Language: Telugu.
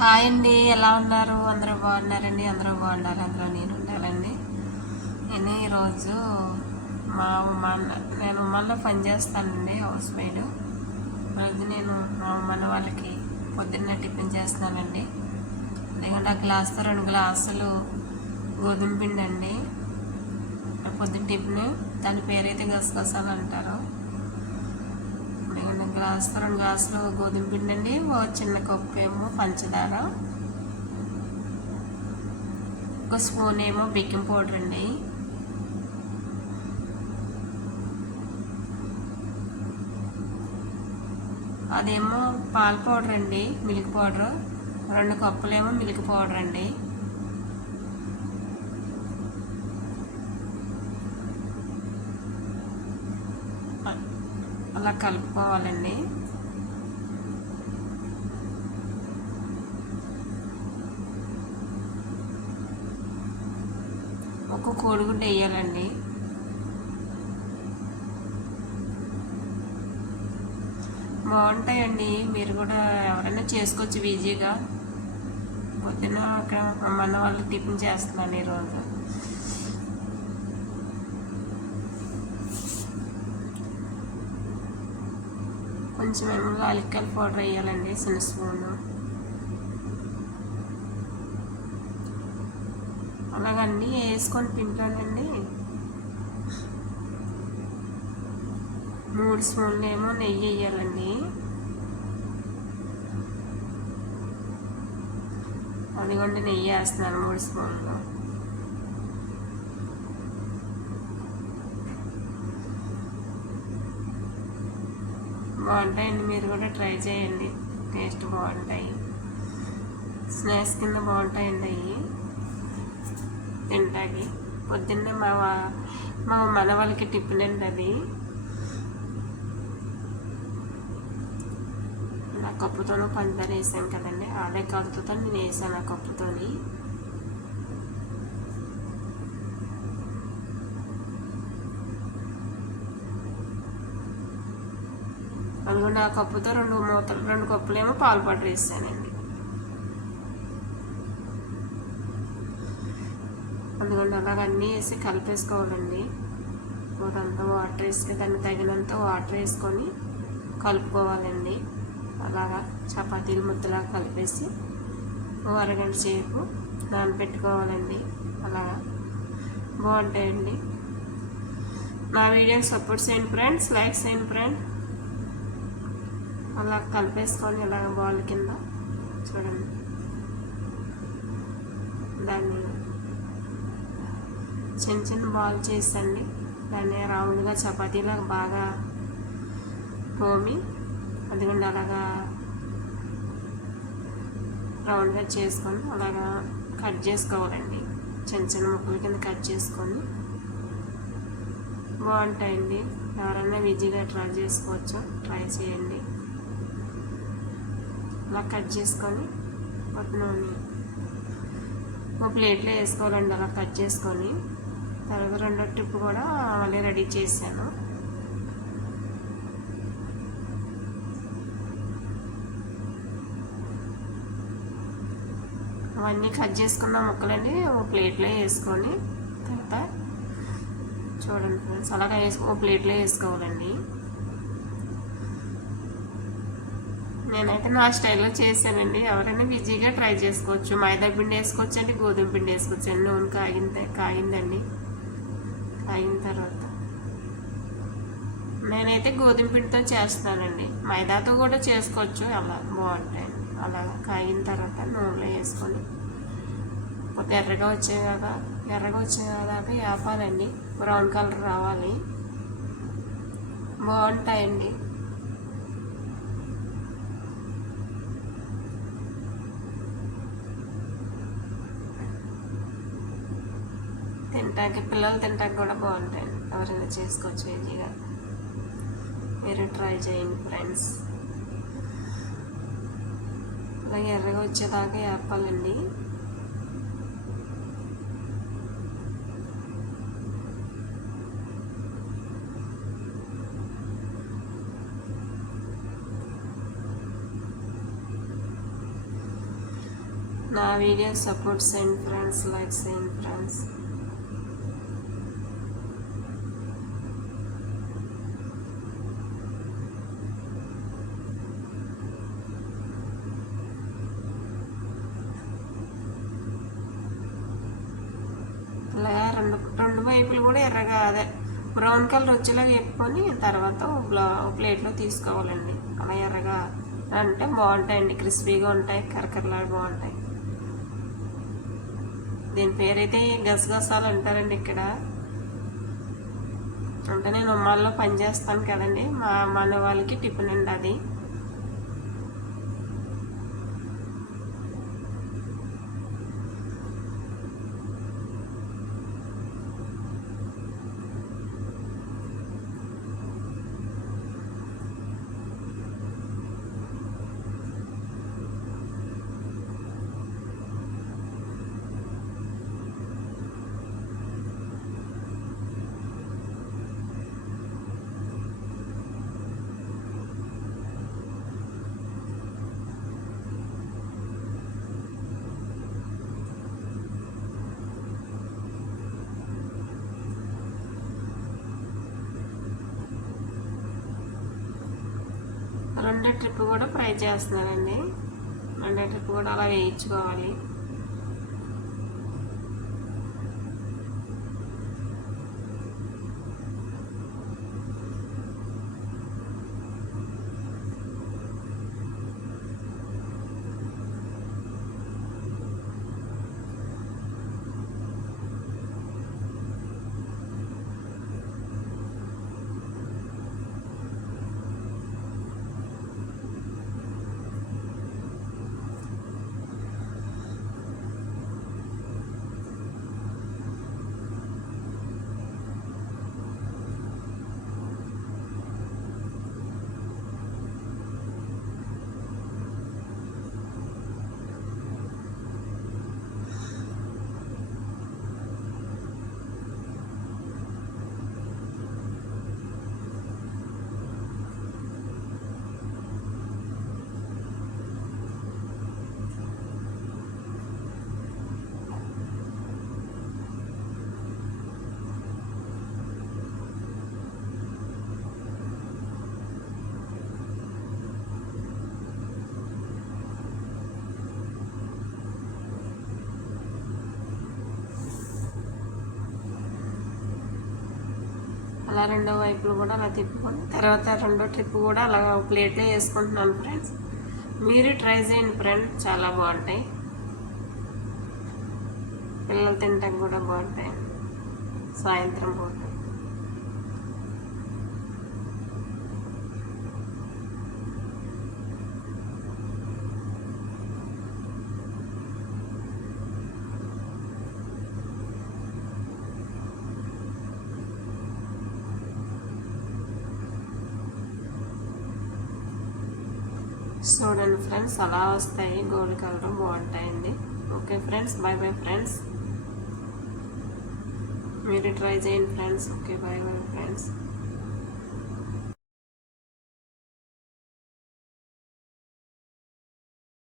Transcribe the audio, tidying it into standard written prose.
హాయ్ అండి, ఎలా ఉన్నారు? అందరూ బాగున్నారండి? అందరూ బాగుండాలి, అందులో నేను ఉండాలండి. నేను ఈరోజు మా నేను ఉమ్మల్లో పనిచేస్తానండి, హౌస్ వైడ్. ఈరోజు నేను మా ఉమ్మన్న వాళ్ళకి పొద్దున్నే టిఫిన్ చేస్తున్నానండి. లేకుంటే ఆ గ్లాస్తో 2 గ్లాసులు గోధుమ పిండి అండి. పొద్దున్న టిఫిన్, దాని పేరైతే గసగసాలు అంటారు. గ్లాస్తో 2 గ్లాసులు గోధుమ పిండి అండి, ఓ చిన్న కప్పు ఏమో పంచదార, ఒక స్పూన్ ఏమో బేకింగ్ పౌడర్ అండి, అదేమో పాల పౌడర్ అండి, మిల్క్ పౌడర్. 2 కప్పులేమో మిల్క్ పౌడర్ అండి. అలా కలుపుకోవాలండి. ఒక కోడిగుడ్డు వేయాలండి. బాగుంటాయండి, మీరు కూడా ఎవరైనా చేసుకోవచ్చు ఈజీగా. పొద్దున్న అక్కడ మన వాళ్ళు టిఫిన్ చేస్తున్నాను ఈరోజు. కొంచెం ఏమో యాలక్కాయల పౌడర్ వేయాలండి, చిన్న స్పూను. అలాగన్నీ వేసుకొని తింటానండి. 3 స్పూన్లు ఏమో నెయ్యి వేయాలండి. అదిగోండి నెయ్యి వేస్తున్నాను 3 స్పూన్లు. బాగుంటాయండి, మీరు కూడా ట్రై చేయండి, టేస్ట్ బాగుంటాయి. స్నాక్స్ కింద బాగుంటాయండి అవి తింటాకి. పొద్దున్నే మా మన వాళ్ళకి టిఫిన్ అండి అది. నా కప్పుతోనూ పంచదార వేసాను కదండి, అదే కలుపుతో నేను వేసాను ఆ కప్పుతోని. అందుకని ఆ కప్పుతో 2 కప్పులేమో పాలు పౌడర్ వేసానండి. అందుకని అలాగ అన్నీ వేసి కలిపేసుకోవాలండి. అంతా వాటర్ వేసి దానికి తగినంత వాటర్ వేసుకొని కలుపుకోవాలండి. అలాగా చపాతీలు ముద్దలాగా కలిపేసి ఓ అరగంట సేపు నానబెట్టుకోవాలండి. అలాగా బాగుంటాయండి. నా వీడియోకి సపోర్ట్ చేయండి ఫ్రెండ్స్, లైక్ చేయండి ఫ్రెండ్. అలా కలిపేసుకొని ఇలాగ బాల్ కింద చూడండి, దాన్ని చిన్న చిన్న బాల్ చేసండి. దాన్ని రౌండ్గా చపాతీలాగా బాగా తోమి, అదిగోండి అలాగా రౌండ్గా చేసుకొని అలాగా కట్ చేసుకోవాలండి. చిన్న చిన్న ముక్కల కింద కట్ చేసుకొని బాగుంటాయండి. ఎవరైనా ఈజీగా ట్రై చేసుకోవచ్చు, ట్రై చేయండి. అలా కట్ చేసుకొని నూనె ఒక ప్లేట్లో వేసుకోవాలండి. అలా కట్ చేసుకొని తర్వాత 2వ ట్రిప్ కూడా మళ్ళీ రెడీ చేశాను. అవన్నీ కట్ చేసుకున్న ముక్కలన్నీ ఒక ప్లేట్లో వేసుకొని తర్వాత చూడండి ఫ్రెండ్స్, అలాగా ఒక ప్లేట్లో వేసుకోవాలండి. నేనైతే నా స్టైల్లో చేశానండి, ఎవరైనా ఈజీగా ట్రై చేసుకోవచ్చు. మైదా పిండి వేసుకోవచ్చు అండి, గోధుమ పిండి వేసుకోవచ్చు అండి. నూనె కాగిందండి. కాగిన తర్వాత నేనైతే గోధుమ పిండితో చేస్తానండి, మైదాతో కూడా చేసుకోవచ్చు, అలా బాగుంటాయి. అలా కాగిన తర్వాత నూనెలో వేసుకొని కొద్ది ఎర్రగా వచ్చేదాకా వేపాలండి. బ్రౌన్ కలర్ రావాలి, బాగుంటాయండి. పిల్లలు తింటాకి కూడా బాగుంటాయండి, ఎవరైనా చేసుకోవచ్చు ఈజీగా. మీరు ట్రై చేయండి ఫ్రెండ్స్. అలాగే ఎర్రగా వచ్చేదాకా వేపాలండి. నా వీడియో సపోర్ట్ చేయండి ఫ్రెండ్స్, లైక్ చేయండి ఫ్రెండ్స్. ఇలా రెండు వైపులు కూడా ఎర్రగా అదే బ్రౌన్ కలర్ వచ్చేలాగా వేపుకొని తర్వాత ప్లేట్లో తీసుకోవాలండి. అలా ఎర్రగా అంటే బాగుంటాయండి, క్రిస్పీగా ఉంటాయి, కరకరలాగా బాగుంటాయి. దీని పేరైతే గసగసాలు అంటారండి ఇక్కడ. అంటే నేను ఉమ్మాల్లో పనిచేస్తాను కదండి, మన వాళ్ళకి టిఫిన్ అండి అది. రెండో ట్రిప్ కూడా ఫ్రై చేస్తున్నానండి. రెండో ట్రిప్ కూడా అలా వేయించుకోవాలి. అలా రెండో వైపులు కూడా అలా తిప్పుకొని తర్వాత రెండో ట్రిప్ కూడా అలా ప్లేట్లో వేసుకుంటున్నాను ఫ్రెండ్స్. మీరు ట్రై చేయండి ఫ్రెండ్స్, చాలా బాగుంటాయి. పిల్లలు తింటాం కూడా బాగుంటాయి సాయంత్రం పూట. చూడండి ఫ్రెండ్స్, అలా వస్తాయి, గోల్డ్ కలర్ బాగుంటాయండి. Okay friends, bye bye friends. మీరు ట్రై చేయండి friends. Okay, bye bye friends.